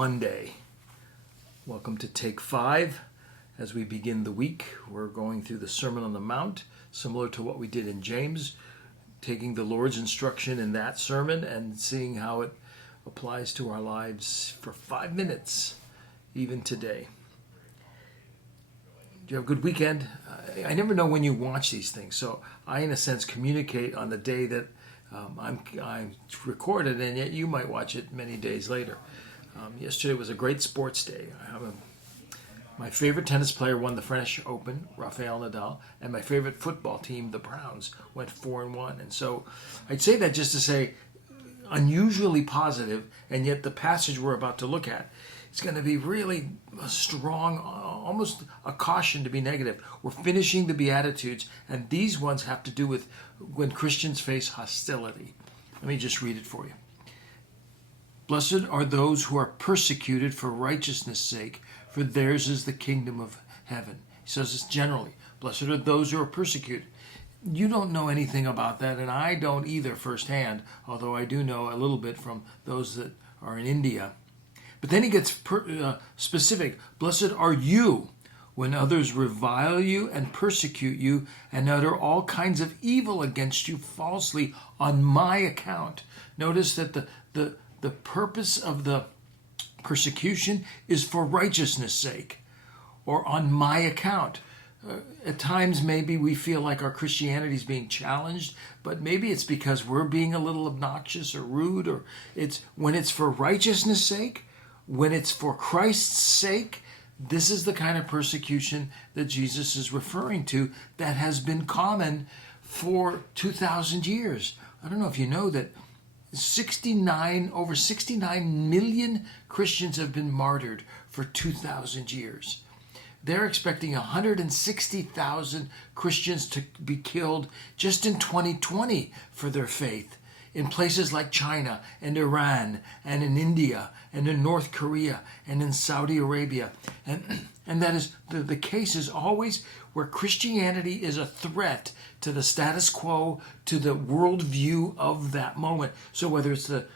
Monday. Welcome to Take 5. As we begin the week, we're going through the Sermon on the Mount, similar to what we did in James, taking the Lord's instruction in that sermon and seeing how it applies to our lives for 5 minutes, even today. Do you have a good weekend? I never know when you watch these things, so I, in a sense, communicate on the day that I'm recorded, and yet you might watch it many days later. Yesterday was a great sports day. My favorite tennis player won the French Open, Rafael Nadal, and my favorite football team, the Browns, went 4-1. And so I'd say that just to say unusually positive, and yet the passage we're about to look at is going to be really strong, almost a caution to be negative. We're finishing the Beatitudes, and these ones have to do with when Christians face hostility. Let me just read it for you. Blessed are those who are persecuted for righteousness' sake, for theirs is the kingdom of heaven. He says this generally. Blessed are those who are persecuted. You don't know anything about that, and I don't either firsthand, although I do know a little bit from those that are in India. But then he gets specific. Blessed are you when others revile you and persecute you and utter all kinds of evil against you falsely on my account. Notice that the purpose of the persecution is for righteousness' sake, or on my account. At times maybe we feel like our Christianity is being challenged, but maybe it's because we're being a little obnoxious or rude, or it's when it's for righteousness' sake, when it's for Christ's sake. This is the kind of persecution that Jesus is referring to that has been common for 2,000 years. I don't know if you know that over 69 million Christians have been martyred for 2,000 years. They're expecting 160,000 Christians to be killed just in 2020 for their faith in places like China and Iran and in India and in North Korea and in Saudi Arabia. And that is the case is always where Christianity is a threat to the status quo, to the worldview of that moment. So whether it's the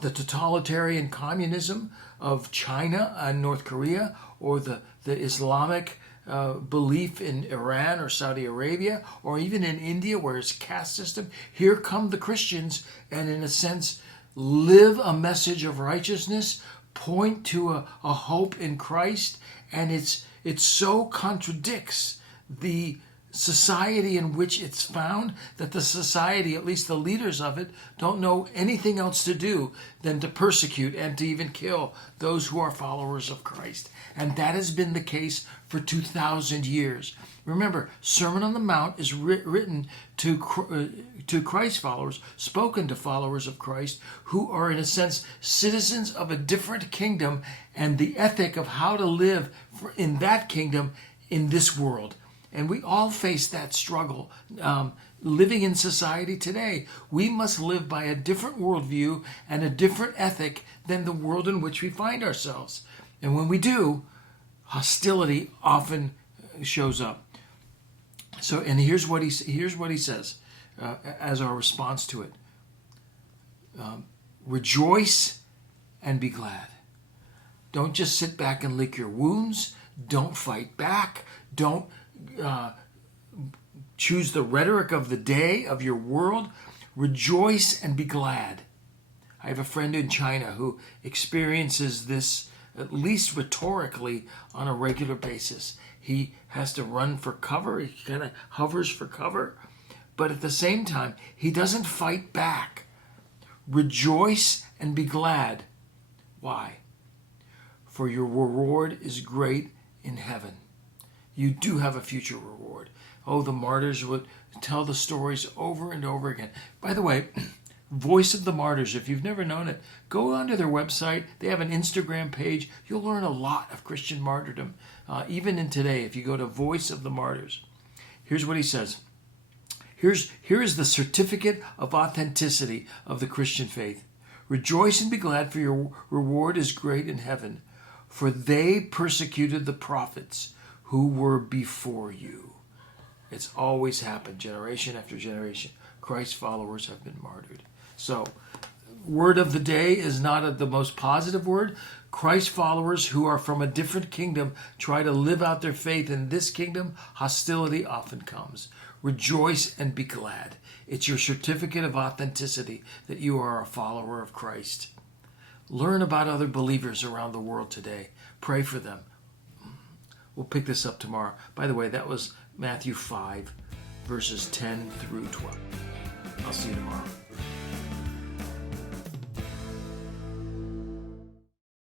totalitarian communism of China and North Korea, or the Islamic belief in Iran or Saudi Arabia, or even in India where it's caste system, here come the Christians and in a sense live a message of righteousness, point to a hope in Christ, and it so contradicts the society in which it's found that the society, at least the leaders of it, don't know anything else to do than to persecute and to even kill those who are followers of Christ. And that has been the case for 2,000 years. Remember, Sermon on the Mount is written to Christ followers, spoken to followers of Christ, who are in a sense citizens of a different kingdom, and the ethic of how to live in that kingdom in this world. And we all face that struggle. Living in society today, we must live by a different worldview and a different ethic than the world in which we find ourselves. And when we do, hostility often shows up. So, and here's what he says as our response to it. Rejoice and be glad. Don't just sit back and lick your wounds. Don't fight back. Don't choose the rhetoric of the day, of your world. Rejoice and be glad. I have a friend in China who experiences this, at least rhetorically, on a regular basis. He has to run for cover. He kind of hovers for cover. But at the same time, he doesn't fight back. Rejoice and be glad. Why? For your reward is great in heaven. You do have a future reward. Oh, the martyrs would tell the stories over and over again. By the way, Voice of the Martyrs, if you've never known it, go onto their website. They have an Instagram page. You'll learn a lot of Christian martyrdom, even in today, if you go to Voice of the Martyrs. Here's what he says. Here is the certificate of authenticity of the Christian faith. Rejoice and be glad, for your reward is great in heaven. For they persecuted the prophets who were before you. It's always happened, generation after generation. Christ's followers have been martyred. So word of the day is not the most positive word. Christ followers who are from a different kingdom try to live out their faith in this kingdom. Hostility often comes. Rejoice and be glad. It's your certificate of authenticity that you are a follower of Christ. Learn about other believers around the world today. Pray for them. We'll pick this up tomorrow. By the way, that was Matthew 5, verses 10 through 12. I'll see you tomorrow.